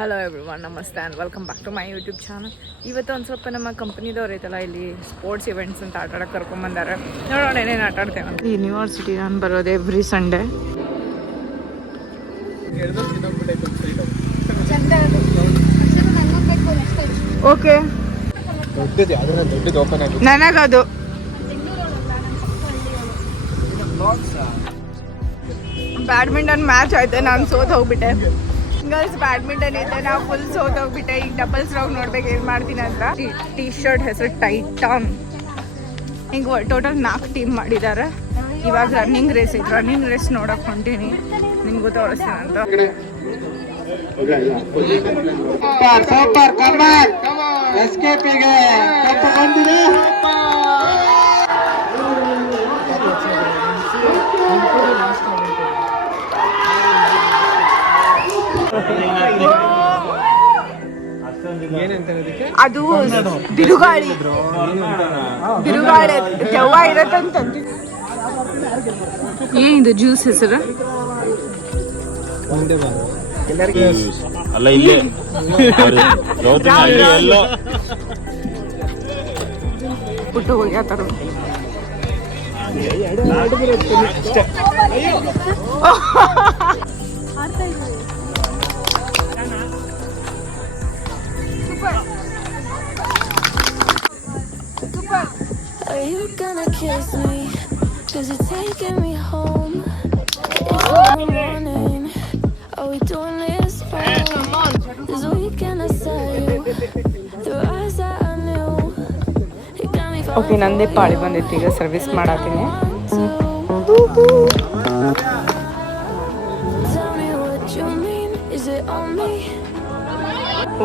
Hello everyone ನಮಸ್ತೆ and welcome back to my YouTube channel ಇವತ್ತು ಒಂದು ಸ್ವಲ್ಪ ನಮ್ಮ ಕಂಪ್ನಿದವ್ರು ಐತಲ್ಲ, ಇಲ್ಲಿ ಸ್ಪೋರ್ಟ್ಸ್ ಇವೆಂಟ್ಸ್ ಅಂತ ಆಟ ಆಡಕ್ಕೆ ಕರ್ಕೊಂಬಂದಾರೆ ನೋಡೋಣ ಏನೇನು ಆಟ ಆಡ್ತೇವೆ ಯೂನಿವರ್ಸಿಟಿ ನಾನು ಬರೋದು ಎವ್ರಿ ಸಂಡೇ ಓಕೆ ನನಗದು. ಬ್ಯಾಡ್ಮಿಂಟನ್ ಮ್ಯಾಚ್ ಆಯ್ತು, ನಾನು ಸೋತ್ ಹೋಗ್ಬಿಟ್ಟೆ. ಗರ್ಲ್ಸ್ ಬ್ಯಾಡ್ಮಿಂಟನ್ ಇದೆ. ನಾವು ಫುಲ್ ಸೋತ್ ಹೋಗ್ಬಿಟ್ಟೆ. ಈಗ ಡಬಲ್ಸ್ ರೌಂಡ್ ನೋಡ್ಬೇಕು ಏನು ಮಾಡ್ತೀನಿ ಅಂತ. ಟಿ ಶರ್ಟ್ ಹೆಸರು ಟೈಟಾನ್ ಹಿಂಗೆ ಟೋಟಲ್ ನಾಲ್ಕು ಟೀಮ್ ಮಾಡಿದ್ದಾರೆ ಇವಾಗ ರನ್ನಿಂಗ್ ರೇಸ್ ಐತೆ ರನ್ನಿಂಗ್ ರೇಸ್ ನೋಡಕ್ ಹೊಂಟೀನಿ. ನಿಮ್ಗೂ ತೋರಿಸ್ತೀನಿ ಅಂತ. ಸೂಪರ್ ಸೂಪರ್ ಕಮಾನ್ ಎಸ್ಕೇಪಿಗೆ ಕಪ್ಪು ಬಂದಿದೆ. ಅದು ಬಿರುಗಾಳಿ ಬಿರುಗಾಳಿ ದೆವ್ವ ಇರತ್ತಂತ ಏನಿದು ಜ್ಯೂಸ್ ಹೆಸರು ಮುಂದೆ ಬಾ ಅಲ್ಲ ಇಲ್ಲೇ ಗೌತಮ್ ಅಲ್ಲಿ ಎಲ್ಲೋ ಬಿಟ್ಟು ಹೋಗ್ಯಾತಾರ Are kiss me? Cause you're taking me home. It's morning. Are we doing this wrong? This weekend I saw you. Through eyes that I knew. You got me okay ನಂದೇ ಪಾಳಿ ಬಂದೈತಿ ಈಗ ಸರ್ವಿಸ್ ಮಾಡತ್ತೀನಿ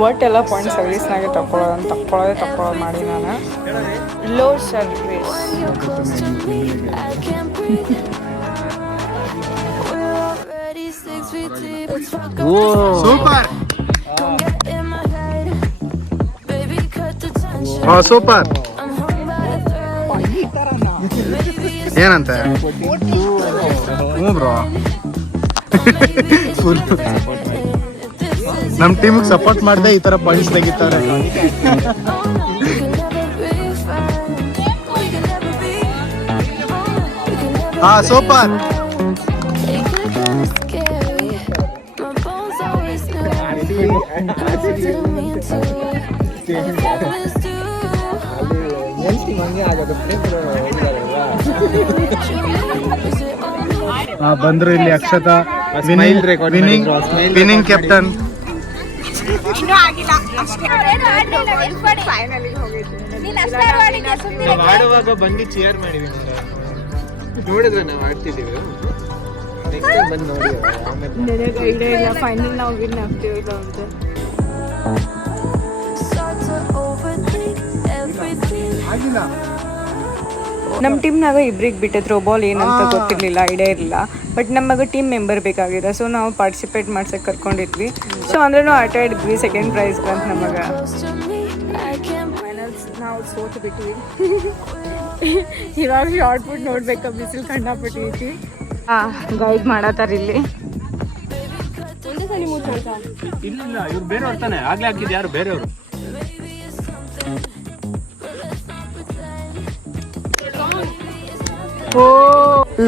ಒಟ್ಟೆಲ್ಲ ಪಾಯಿಂಟ್ ಸರ್ವಿಸ್ನಾಗೆ ತಕ್ಕೊಳ್ಳೋದು ಅಂತ ತಕ್ಕೊಳ್ಳೋದೇ ತಕ್ಕೊಳ್ಳೋದು ಮಾಡಿ ನಾನು. Low service super super ಏನಂತ? ಹ್ಞೂ ಬ್ರೋ. ನಮ್ಮ ಟೀಮ್ ಸಪೋರ್ಟ್ ಮಾಡದೆ ಈ ತರ ಪಾಯಿಂಟ್ಸ್ ತೆಗಿತಾರೆ. ಹಾ ಸೂಪರ್. ಬಂದ್ರು ಇಲ್ಲಿ Akshata. Smile record captain My ಆಗಿಲ್ಲ. ಅಷ್ಟೇ. ಇಲ್ಲಿ ವಿನಿಂಗ್ ವಿನಿಂಗ್ ಕ್ಯಾಪ್ಟನ್ ಆಡುವಾಗ ಬಂದು ಚೇರ್ ಮಾಡಿವಿ ನೋಡಿದ್ರೆ ನಾವು ಆಡ್ತಿದ್ದೀವಿ ಬಂದು ನೋಡಿ. ಆಮೇಲೆ ನನಗೆ ಐಡಿಯಾ ಇಲ್ಲ ಫೈನಲ್ ನಾವು ವಿನ್ ಆಗ್ತೀವಿ ಅಂತ overthink everything. ಆಗಿಲ್ಲ. ನಮ್ಮ ಟೀಮ್ನಾಗ ಇಬ್ರಿಗೆ ಬಿಟ್ಟಿದ್ರು ಥ್ರೋಬಾಲ್ ಏನಂತ ಗೊತ್ತಿರಲಿಲ್ಲ ಐಡಿಯಾ ಇರಲಿಲ್ಲ. ಬಟ್ ನಮಗೆ ಟೀಮ್ ಮೆಂಬರ್ ಬೇಕಾಗಿದೆ ಸೊ ನಾವು ಪಾರ್ಟಿಸಿಪೇಟ್ ಮಾಡ್ಸಕ್ಕೆ ಕರ್ಕೊಂಡಿದ್ವಿ. ಸೊ ಅಂದ್ರೆ ನಾವು ಆಟ ಆಡಿದ್ವಿ ಸೆಕೆಂಡ್ ಪ್ರೈಸ್ ಬಂತ ನಮಗೆ ನಾವು ಸೋತು ಬಿಟ್ವಿ. ಇವಾಗ ಶಾರ್ಟ್ ಫುಟ್ ನೋಡ್ಬೇಕು ಬಿಸಿಲು ಕಂಡಾಪಟ್ಟೈತಿ ಹಾಂ ಗೈಡ್ ಮಾಡತ್ತಾರ ಇಲ್ಲಿ. ಇಲ್ಲ ಇವ್ರು ಬೇರೆಯವ್ರು ತಾನೆ. ಆಗ್ಲೇ ಹಾಕಿದ್ ಯಾರು? ಬೇರೆಯವರು. ಓ,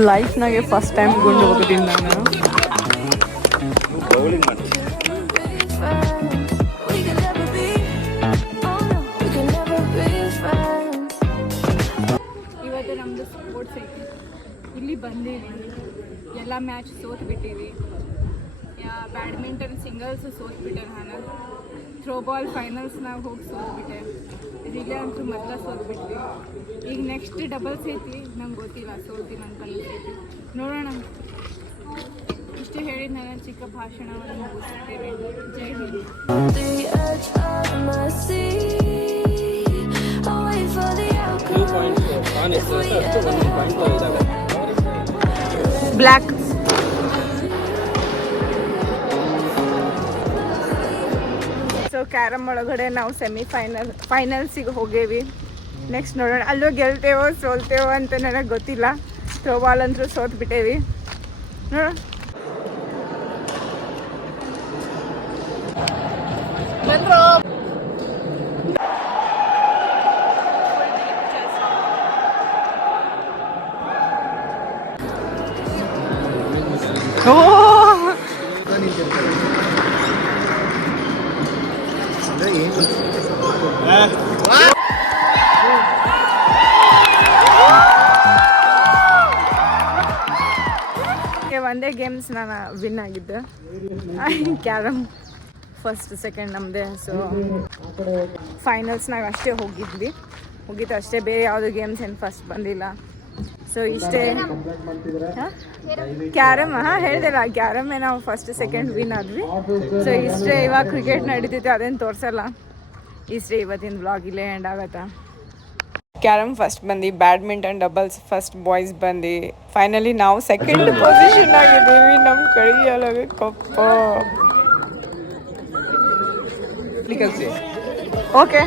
ಲೈಫ್ನಾಗೆ ಫಸ್ಟ್ ಟೈಮ್ ಗುಂಡು ಹೋಗೋದಿಲ್ಲ ನಾನು. ಇವತ್ತು ನಮ್ಮದು ಸ್ಪೋರ್ಟ್ಸ್ ಇಲ್ಲಿ ಬಂದೀವಿ. ಎಲ್ಲ ಮ್ಯಾಚ್ ಸೋತ್ಬಿಟ್ಟಿರಿ ಬ್ಯಾಡ್ಮಿಂಟನ್ ಸಿಂಗಲ್ಸ್ ಸೋತ್ ಬಿಟ್ಟೆ ನಾನು ಥ್ರೋಬಾಲ್ ಫೈನಲ್ಸ್ನಾಗ ಹೋಗಿ ಸೋತ್ಬಿಟ್ಟೆ ರಿಲೇ ಅಂತೂ ಮೊದಲ ಸೋತ್ಬಿಟ್ವಿ ಈಗ ನೆಕ್ಸ್ಟ್ ಡಬಲ್ಸ್ ಐತಿ ನಂಗೆ ಗೊತ್ತಿಲ್ಲ ಸೋಲ್ತೀನಿ ಅಂತ ಅನಿಸ್ತೈತಿ ನೋಡೋಣ ಇಷ್ಟು ಹೇಳಿ ನನ್ನ ಚಿಕ್ಕ ಭಾಷಣವನ್ನು ಮುಗಿಸ್ತೇವೆ Jai Hind The so carrom ಒಳಗಡೆ ನಾವು ಸೆಮಿ ಫೈನಲ್ ಫೈನಲ್ಸಿಗೆ ಹೋಗೇವಿ. ನೆಕ್ಸ್ಟ್ ನೋಡೋಣ. ಅಲ್ಲೂ ಗೆಲ್ತೇವೋ, ಸೋಲ್ತೇವೋ ಅಂತ ನನಗೆ ಗೊತ್ತಿಲ್ಲ. ಥ್ರೋ ಬಾಲ್ ಅಂತೂ ಸೋತ್ಬಿಟ್ಟೇವಿ. ನೋಡೋಣ. ಒಂದೇ ಗೇಮ್ಸ್ ನಾನು ವಿನ್ ಆಗಿದ್ದೆ. ಕ್ಯಾರಮ್ ಫಸ್ಟ್ ಸೆಕೆಂಡ್ ನಮ್ಮದೇ ಸೊ ಫೈನಲ್ಸ್ನಾಗ ಅಷ್ಟೇ ಹೋಗಿದ್ವಿ. ಹೋಗಿದ್ದು ಅಷ್ಟೇ, ಬೇರೆ ಯಾವುದು ಗೇಮ್ಸ್ ಏನು ಫಸ್ಟ್ ಬಂದಿಲ್ಲ. ಸೊ ಇಷ್ಟೇ. ಕ್ಯಾರಮ್ ಹಾಂ ಹೇಳ್ದಲ್ಲ ಕ್ಯಾರಮ್ಮೇ ನಾವು ಫಸ್ಟ್ ಸೆಕೆಂಡ್ ವಿನ್ ಆದ್ವಿ. ಸೊ ಇಷ್ಟೇ ಇವಾಗ ಕ್ರಿಕೆಟ್ ನಡೀತೈತೆ ಅದೇನು ತೋರಿಸಲ್ಲ. ಇಷ್ಟೇ ಇವತ್ತಿನ ಬ್ಲಾಗ್ ಇಲ್ಲೇ ಎಂಡ್ ಆಗತ್ತಾ? ಕ್ಯಾರಮ್ ಫಸ್ಟ್ ಬಂದು, ಬ್ಯಾಡ್ಮಿಂಟನ್ ಡಬಲ್ಸ್ ಫಸ್ಟ್ ಬಾಯ್ಸ್ ಬಂದು. ಫೈನಲಿ ನಾವು ಸೆಕೆಂಡ್ ಪೊಸಿಷನ್ ಆಗಿದ್ದೀವಿ ನಮ್ಮ ಕೈಯೊಳಗೆ ಕಪ್ಪ. ಓಕೆ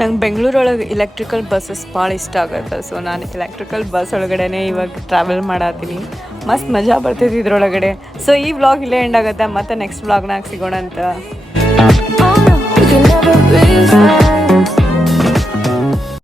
ನಂಗೆ ಬೆಂಗಳೂರೊಳಗೆ ಇಲೆಕ್ಟ್ರಿಕಲ್ ಬಸ್ಸಸ್ ಭಾಳ ಇಷ್ಟ ಆಗುತ್ತೆ. ಸೊ ನಾನು ಎಲೆಕ್ಟ್ರಿಕಲ್ ಬಸ್ ಒಳಗಡೆ ಇವಾಗ ಟ್ರಾವೆಲ್ ಮಾಡತ್ತೀನಿ ಮಸ್ತ್ ಮಜಾ ಬರ್ತೈತಿ ಇದ್ರೊಳಗಡೆ. ಸೊ ಈ ವ್ಲಾಗ್ ಇಲ್ಲೇ ಎಂಡ್ ಆಗುತ್ತೆ. ಮತ್ತೆ ನೆಕ್ಸ್ಟ್ ವ್ಲಾಗ್ನಾಗ ಸಿಗೋಣ ಅಂತ. could never be friends